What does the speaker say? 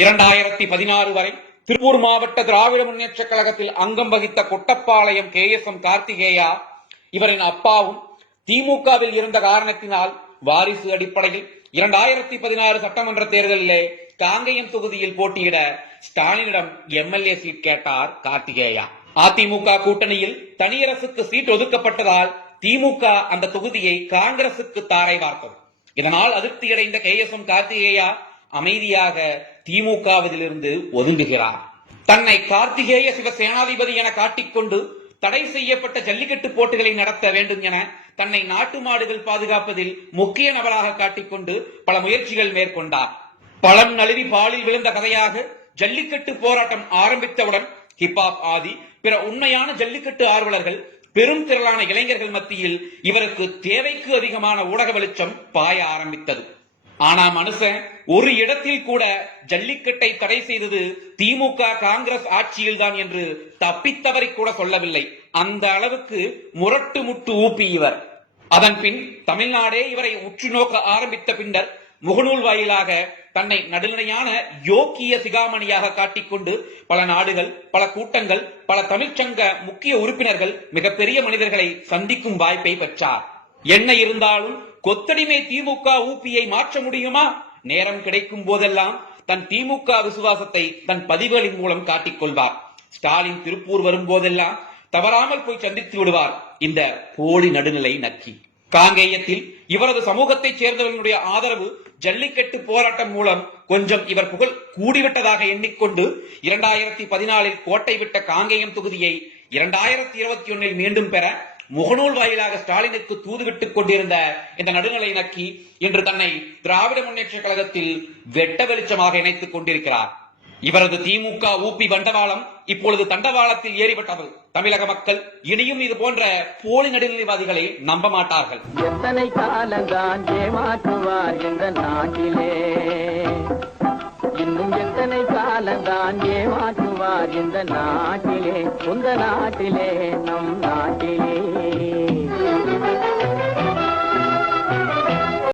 இரண்டாயிரத்தி பதினாறு வரை திருப்பூர் மாவட்ட திராவிட முன்னேற்ற கழகத்தில் அங்கம் வகித்த Kottapalayam K S M Karthikeya இவரின் அப்பாவும் திமுகவில் இருந்த காரணத்தினால் வாரிசு அடிப்படையில் இரண்டாயிரத்தி பதினாறு சட்டமன்ற தேர்தலிலே காங்கேயம் தொகுதியில் போட்டியிட ஸ்டாலினிடம் எம்எல்ஏ சீட் கேட்டார் கார்த்திகேயா. அதிமுக கூட்டணியில் தனியரசுக்கு சீட் ஒதுக்கப்பட்டதால் திமுக அந்த தொகுதியை காங்கிரசுக்கு தாரை வார்த்தது. இதனால் அதிருப்தியடைந்த கே எஸ் எம் கார்த்திகேயா அமைதியாக திமுகவிலிருந்து ஒதுங்குகிறார். தன்னை கார்த்திகேய சிவசேனாதிபதி என காட்டிக்கொண்டு தடை செய்யப்பட்ட ஜல்லிக்கட்டு போட்டிகளை நடத்த வேண்டும் என தன்னை நாட்டு மாடுகள் பாதுகாப்பதில் முக்கிய நபராக காட்டிக்கொண்டு பல முயற்சிகள் மேற்கொண்டார். பழம் நழுவி பாலில் விழுந்த கதையாக ஜல்லிக்கட்டு போராட்டம் ஆரம்பித்தவுடன் ஹிப்ஹாப் ஆதி பிற உண்மையான ஜல்லிக்கட்டு ஆர்வலர்கள் பெரும் திரளான இளைஞர்கள் மத்தியில் இவருக்கு தேவைக்கு அதிகமான ஊடக வெளிச்சம் பாய ஆரம்பித்தது. ஆனா மனுஷன் ஒரு இடத்தில் கூட ஜல்லிக்கட்டை தடை செய்தது திமுக காங்கிரஸ் ஆட்சியில் தான் என்று தப்பித்தவரை கூட சொல்லவில்லை. அந்த அளவுக்கு முரட்டு முட்டு ஊப்பி இவர். அதன் பின் தமிழ்நாடே இவரை உற்று நோக்க ஆரம்பித்த பின்னர் முகநூல் வாயிலாக தன்னை நடுநிலையான யோக்கிய சிகாமணியாக காட்டிக்கொண்டு பல நாடுகள் பல கூட்டங்கள் பல தமிழ்ச்சங்க முக்கிய உறுப்பினர்கள் மிகப்பெரிய மனிதர்களை சந்திக்கும் வாய்ப்பை பெற்றார். என்ன இருந்தாலும் கொத்தடிமை திமுக ஊபியை மாற்ற முடியுமா? நேரம் கிடைக்கும் போதெல்லாம் தன் திமுக விசுவாசத்தை தன் பதிவுகளின் மூலம் காட்டிக் கொள்வார். ஸ்டாலின் திருப்பூர் வரும் போதெல்லாம் தவறாமல் போய் சந்தித்து விடுவார். இந்த போலி நடுநிலை நக்கி. காங்கேயத்தில் இவரது சமூகத்தைச் சேர்ந்தவர்களுடைய ஆதரவு ஜல்லிக்கட்டு போராட்டம் மூலம் கொஞ்சம் இவர் புகழ் கூடிவிட்டதாக எண்ணிக்கொண்டு இரண்டாயிரத்தி பதினாலில் கோட்டை விட்ட காங்கேயம் தொகுதியை இரண்டாயிரத்தி இருபத்தி ஒன்னில் மீண்டும் பெற முகநூல் வாயிலாக ஸ்டாலினுக்கு தூதுவிட்டுக் கொண்டிருந்த இந்த நடுநிலை நக்கி இன்று தன்னை திராவிட முன்னேற்ற கழகத்தில் வெட்ட வெளிச்சமாக இணைத்துக் கொண்டிருக்கிறார். இவரது திமுக ஊப்பி வண்டவாளம் இப்பொழுது தண்டவாளத்தில் ஏறிவிட்டது. தமிழக மக்கள் இனியும் இது போன்ற போலி நடுநிலைவாதிகளை நம்ப மாட்டார்கள். எத்தனை காலந்தான் ஏமாற்றுவார் இந்த நாட்டிலே? இன்னும் எத்தனை காலந்தான் ஏமாற்றுவார் இந்த நாட்டிலே? உந்த நாட்டிலே நம் நாட்டிலே.